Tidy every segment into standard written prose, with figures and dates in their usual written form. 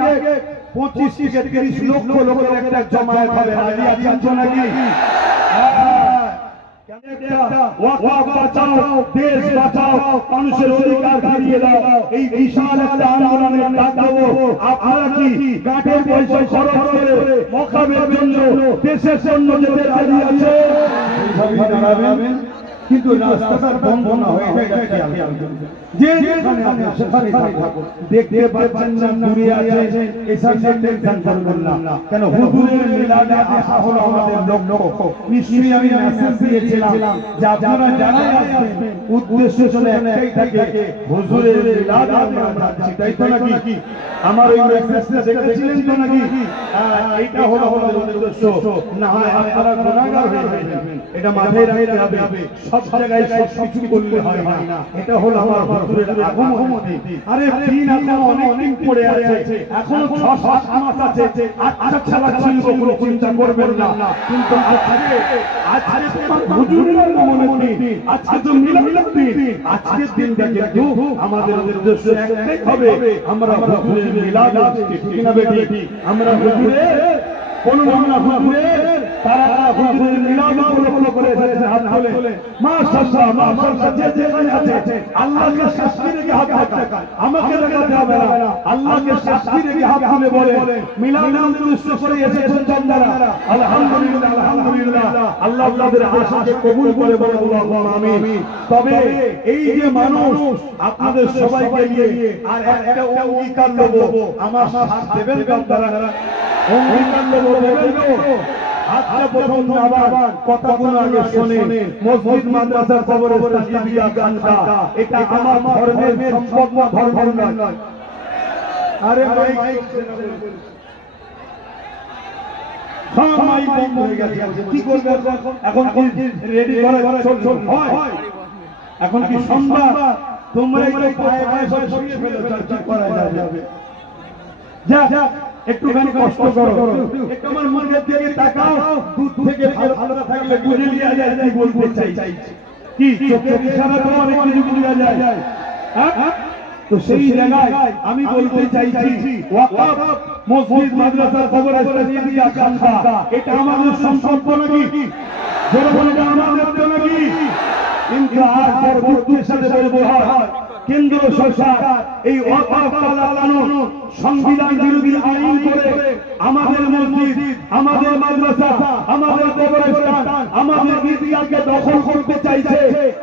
কালকে 25 থেকে 30 লক্ষ লোকের একটা জমায়েত হবে, রাজি আছেন তো নাকি? ওয়াকফ বাঁচাও, দেশ বাঁচাও, মানুষের অধিকার ফিরিয়ে দাও, এই বিশাল একটা আন্দোলনের ডাক দেবো। আপনারা কি গাঁটের পয়সা খরচ করে মকামের জন্য, দেশের জন্য যেতে রাজি আছেন? কিন্তু রাস্তাটা বন্ধ না হয়ে যাচ্ছে, যে যেখানে আছে সেখানে থাকুন। দেখতে পাচ্ছেন না দূরে আছে, এখানে টেনশন করবেন না। কেন হুজুরের মিলাদে আসা হলো আমাদের লক্ষ্য। নিশ্চয়ই আমি মেসেজ দিয়েছিলাম যে আপনারা যারাই আসবেন উদ্দেশ্য চলে একটাই থাকে, হুজুরের মিলাদে আমরা যাচ্ছি, তাই তো নাকি? আমার ওই মেসেজটা দেখেছিলেন তো নাকি? এইটা হলো আমাদের উদ্দেশ্য। না হয় আপনারা গুনাহগার হয়ে যাবেন, এটা মাথায় রাখতে হবে। সব জায়গায় সব কিছু করলে হয় না, এটা হলো আমার হুজুরের আগমনী। আরে দিন এখনো অনেক দিন পড়ে আছে, এখনো 6-7 মাস আছে। আচ্ছা ছাড়া ছিল কোনো চিন্তা করবেন না, কিন্তু আজকে হুজুরের আগমনের দিন, আজকে তো মিলাদ দিন। আজকের দিনটা কিন্তু আমাদের উদ্দেশ্য একটাই হবে, আমরা হুজুরের মিলাদ আজকে, ঠিক না বেটি? আমরা হুজুরের তারা হুজুরের মিলাদ উপলক্ষ করে এসেছে, হাত তুলে মাশাআল্লাহ মাশাআল্লাহ। যে যেখানে আছে আল্লাহকে সাক্ষী রেখে হাত দেখায়, আমাকে দেখাতে হবে না, আল্লাহকে সাক্ষী রেখে হাত তুলে বলে মিলাদের উদ্দেশ্য করে এসেছেন যারা, আলহামদুলিল্লাহ আলহামদুলিল্লাহ। আল্লাহ আপনাদের আশাকে কবুল করে বলে আল্লাহুম্মা আমিন। তবে এই যে মানুষ আপনাদের সবাইকে নিয়ে আর একটা অঙ্গীকার নেব, আমার সাথ দেবেন আপনারা? অঙ্গীকার নেব দেবেন তো? আজকে প্রথম আবার কথাগুলো আগে শুনেন। মসজিদ মাদ্রাসার কবরস্থান ঈদগাহ গানটা, এটা আমার ধর্মের সম্পদ না, ধর্মের নয়। আরে মাইক সবাই বন্ধ হয়ে গেছে, কি করবে এখন? কি রেডি করে চল হয়? এখন কি সম্ভব? তোমরা একটু পায়ে পায়ে সব শুয়ে ফেলেছো, কি করা যাবে? যা একটুখানি কষ্ট করো, একটু আমার মুখের দিকে তাকাও, দুধ থেকে ভালো থাকলে বুঝে নিয়ে যায় কি বলতে চাই। কি চোখের ইশারা তো অনেক কিছু বোঝা যায়, হ্যাঁ? তো সেই জায়গায় আমি বলতে চাইছি, ওয়াকফ মসজিদ মাদ্রাসার কবরস্থান ঈদগাহ খানকা, এটা আমাদের সম্পর্ক নাকি? যারা বলে আমাদের তো নাকি? কিন্তু আর পরবর্তীর সাথে ব্যবহার কেন্দ্র সরকার এই ওয়াকফ কানুন সংবিধান বিরোধী আইন করে আমাদের মসজিদ, আমাদের মাদ্রাসা, আমাদের কবরস্থান, আমাদের ঈদগাহকে দখল করতে চাইছে।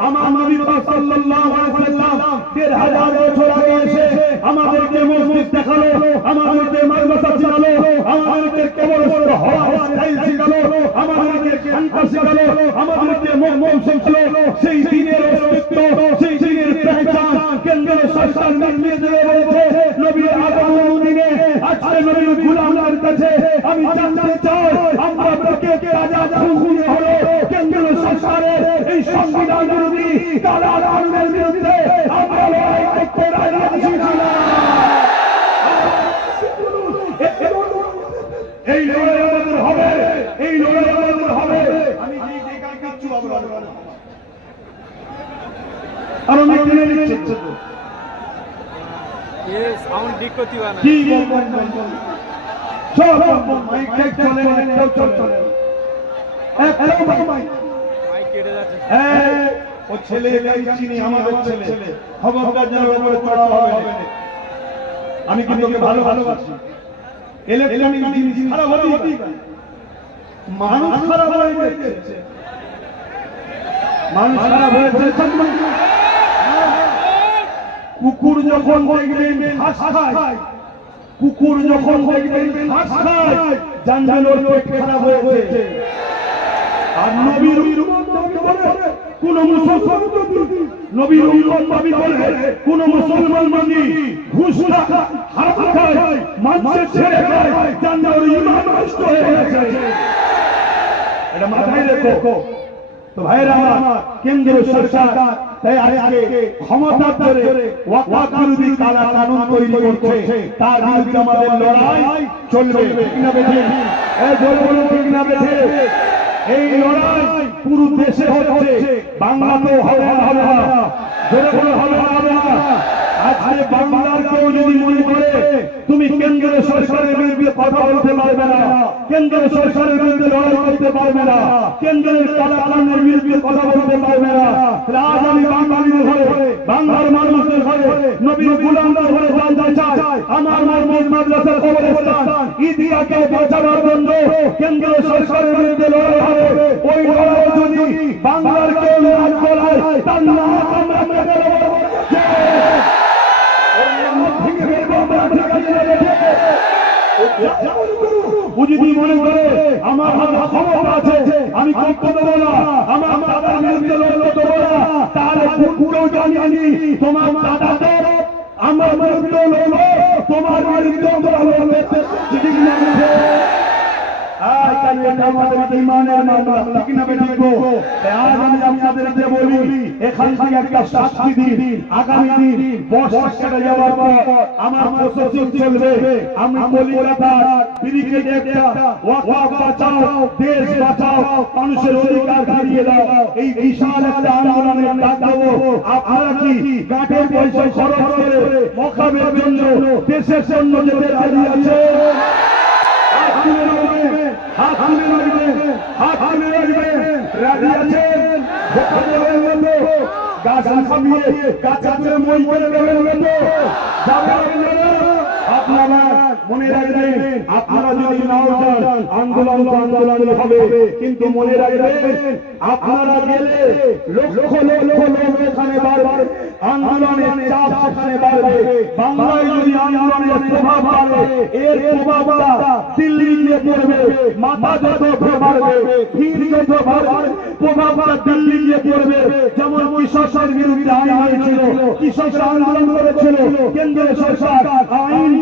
আমার নবী সাল্লাল্লাহু আলাইহি ওয়াসাল্লাম ১৫০০ বছর আগে এসে আমাদেরকে মসজিদ দেখালো, আমাদেরকে মাদ্রাসা শেখালো, আমাদেরকে কবরস্থান হওয়া স্টাইল শেখালো, আমাদেরকে খানকা শেখালো, আমাদেরকে মুসলিম শেখালো। সেই দিনের অস্তিত্ব, সেই দিনের পহচান কেন্দ্র সরকার নির্দেশ দিয়ে বলেছে নবীর আগমন দিনে আজকে নবীর গোলামদের কাছে আমি জানতে চাই, আমরা কে রাজা খুনে হলো কেন্দ্র সরকারের এই সংবিধান বিরোধী কালা কানুনের বিরুদ্ধে আমরা লড়াই করতে রাজি ছিলাম। এই লড়াই আমাদের হবে, এই লড়াই আমাদের হবে। আমি কিচ্ছু বলবো না, আর আমি কিনে নিচ্ছি ये साउंड ठीक होती है ना? কি বলবেন? সব মাইক টেক চলে, একটাও চলে, একটাও মাইক কেটে যাচ্ছে। ও ছেলে এটাই চিনি, আমাদের ছেলে, খবরদার যেন উপরে চড়া হবে না। আমি কিন্তু ওকে ভালোবাসি। ইলেকট্রনিক জিনিস খারাপ হতেই পারে, মানুষ খারাপ হয়ে গেছে, মানুষ খারাপ হয়েছে। কুকুর যখন দেখবেন ঘাস খায়, কুকুর যখন দেখবেন ঘাস খায়, জানবেন ওর পেট খারাপ হয়েছে। আর নবীর কোন মুসলমান যদি নবীর উম্মত দাবি করে, কোন মুসলমান যদি ঘুষ খায়, হারাম খায়, মাংস ছেড়ে খায়, জানবেন ওর ঈমান নষ্ট হয়ে গেছে। এটা মাথায় রেখো। তো ভাইরা আমার, কেন্দ্র সরকার তাই আজকে ক্ষমতা ধরে ওয়াকফ বিরোধী কালা কানুন তৈরি করছে, তার বিরুদ্ধে আমাদের লড়াই চলবে, ঠিক না বেঠে? বলুন ঠিক না বেঠে? এই লড়াই পুরো দেশে হচ্ছে, বাংলাতেও হবে না, জোরে বলে হবে না, হবে না। আজকে বাংলার কেউ যদি মনে করে তুমি কেন্দ্রের সরকারের বিরুদ্ধে কথা বলতে পারবে না, কেন্দ্রের সরকারের বিরুদ্ধে লড়াই করতে পারবে না, কেন্দ্রের কালাকানুনের বিরুদ্ধে কথা বলতে পারবে না, আজ আমি বাঙালির ঘরে, বাংলার মানুষের ঘরে, নবীর গোলামদের ঘরে জানতে চাই, আমার মসজিদ মাদ্রাসার কবরস্থান ঈদগাহকে বাঁচানোর জন্য কেন্দ্রের সরকারের বিরুদ্ধে লড়াই হবে। ওই লড়াই যদি বাংলার কেউ নাক গলায়, তার নাক আমরা মেরে দেব। যদি মনে করে আমার হাতে ক্ষমতা আছে, আমি করতে দেবো না, আমার দাদার বিরুদ্ধে লড়তে দেবো না, তাহলে পুরো জানি তোমার দাদাকে আমার বিরুদ্ধে লড়বো, তোমার বিরুদ্ধে আমরা লড়বো। ঠিক না? আমাদের ইমানের মামলা, ঠিক না বেঠিক? আজ আমি আপনাদেরকে বলি, এখান থেকে একটা শাস্তি দিন, আগামী দিন বর্ষা কেটে যাওয়ার পর আমার প্রশাসন চলবে। আমি কলিকাতার ব্রিগেডে একটা ওয়াকফ বাঁচাও, দেশ বাঁচাও, মানুষের অধিকার ফিরিয়ে দাও, এই বিশাল একটা আন্দোলনের ডাক দেবো। আপনারা কি গাঁটের পয়সা খরচ করে মকামের জন্য, দেশের জন্য যেতে রাজি আছে? হাত তুলে রাখবেন, হাত তুলে রাখবেন, হাত তুলে রাখবেন। রাজি আছেন? ভোটা দেবেন তো? গাছ থামিয়ে গাছা তুলে মই করে দেবেন তো? যাবেন না? আপনারা মনে রাখবেন, আপনারা যদি নাও যান, আন্দোলন তো আন্দোলন হবে, কিন্তু মনে রাখবেন আপনারা গেলে লক্ষ লক্ষ লোক এখানে বাড়বে, আন্দোলনের চাপ সেখানে বাড়বে। বাংলায় যদি আন্দোলনের প্রভাব বাড়ে, এর প্রভাবটা দিল্লি গিয়ে পড়বে, মাথা যত বাড়বে, ভিড় যত বাড়বে, প্রভাবটা দিল্লি গিয়ে পড়বে। যেমন কৃষকের বিরুদ্ধে আইন হয়েছিল, কৃষকরা আন্দোলন করেছিল, কেন্দ্রের সরকার আইন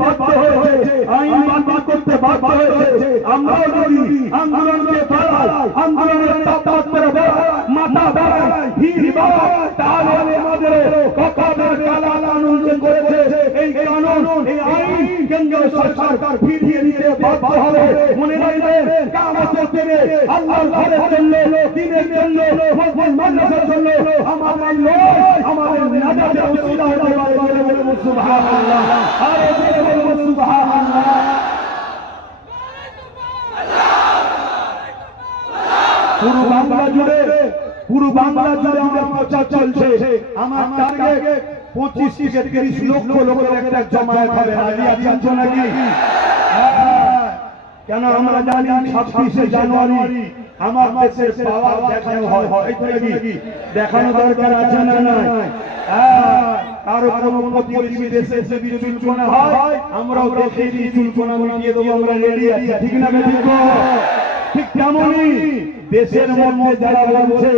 বাধ্য হয়েছে, আইন বাতিল করতে বাধ্য হয়েছে। আমরাও যদি আন্দোলনকে বাড়াই, আন্দোলনের তাপমাত্রা বাড়াই, মাথা বাড়াই, ভিড় বাড়াই, তাহলে আমাদের ককাদের কালা কানুন যে করেছে, এই কানুন, এই আইন কেন্দ্রীয় সরকার ফিরিয়ে দিতে বাধ্য হবে। মনে রাখবেন, কিয়ামতের দিনে আল্লাহর ঘরের জন্য, দ্বীনের জন্য, মসজিদ মাদ্রাসার জন্য আমাদের লড়াই, আমাদের নাজাতের ওসিলা হতে পারে। বলে বলবো সুবহানাল্লাহ, আরে বলে বলবো সুবহানাল্লাহ। পুরো বাংলা জুড়ে আমার প্রচার চলছে। আমার টার্গেট 25 থেকে 30 লক্ষ লোকের একটা জমায়েত হবে। রাজি আছেন নাকি? কেন আমরা জানি 26শে জানুয়ারি আমার দেশের পাওয়ার দেখানো হয়, হয়তো নাকি দেখানো দরকার আছে না? নাই। কারো কোনো প্রতিবেশী দেশে যদি চুলকোনা হয়, আমরাও দেখে দিই, চুলকোনা মিটিয়ে দেবো, আমরা রেডি আছি। ঠিক না বেঠিক? ঠিক তেমনই দেশের মধ্যে যারা বলছে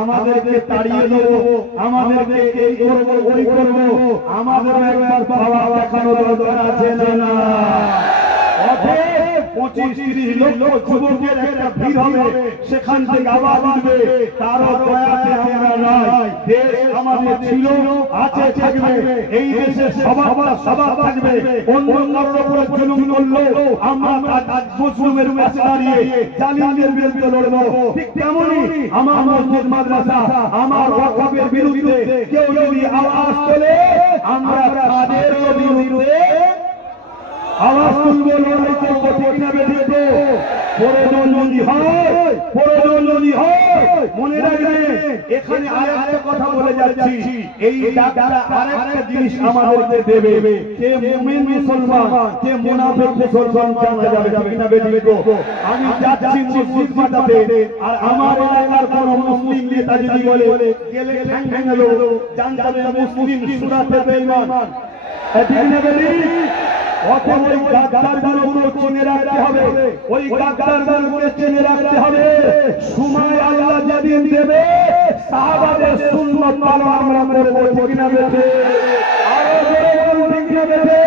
আমাদেরকে তাড়িয়ে দেবো, আমাদেরকে এই করবো, ওই করবো, আমাদের একবার পাওয়া দেখানো দরকার আছে না? 25-30 লক্ষ যুবকের একটা ভিড় হবে, সেখান থেকে আওয়াজ উঠবে, কারো দয়াতে আমরা নাই। দেশ আমাদের ছিল, আছে, থাকবে। এই দেশে সবার থাকবে। অন্য কারোর উপরে জুলুম করলো, আমরা মুসলিমের পাশে দাঁড়িয়ে জালিমদের বিরুদ্ধে লড়বো। ঠিক তেমনই আমার মসজিদ মাদ্রাসা, আমার ওয়াকফের বিরুদ্ধে কেউ যদি আওয়াজ তোলে, আমরা তাদের বিরুদ্ধে আওয়াজ তুলবো, লড়াই করবো। ঠিক না বেঠিক? প্রয়োজন যদি হয়, মনে রাখবেন, এখানে আরেকটা কথা বলে যাচ্ছি, এই ডাক্তার আরেকটা জিনিস আমাদেরকে দেবে, কে মুমিন মুসলমান, কে মুনাফিক মুসলমান জানা যাবে। ঠিক না বেঠিক? আমি যাচ্ছি মসজিদ বাঁচাতে, আর আমার এলাকার কোন মুসলিম নেতা যদি বলে গেলে ঠ্যাং ভেঙে দেবো, জানতে হবে মুসলিম সুরাতে বেঈমান। ঠিক না বেঠিক? অতএব ওই গাদ্দারগুলোকে চিনে রাখতে হবে, ওই গাদ্দারগুলোকে চিনে রাখতে হবে। সময় আল্লাহ যেদিন দেবে, সাহাবাদের সুন্নাত পালন আমরা করব। ঠিক না বেঠিক? আরো জোরে বলুন, ঠিক না বেঠিক?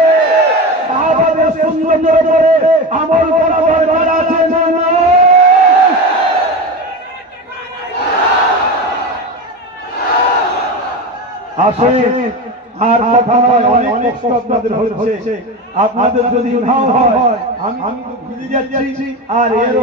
সাহাবাদের সুন্নাতের উপরে আমল করা দরকার আছে না? আসেন, আর কথা নয়, অনেক কষ্ট আপনাদের হচ্ছে। আপনাদের যদি নাও হয়, আমি তো ভুলে যাচ্ছি, আর এর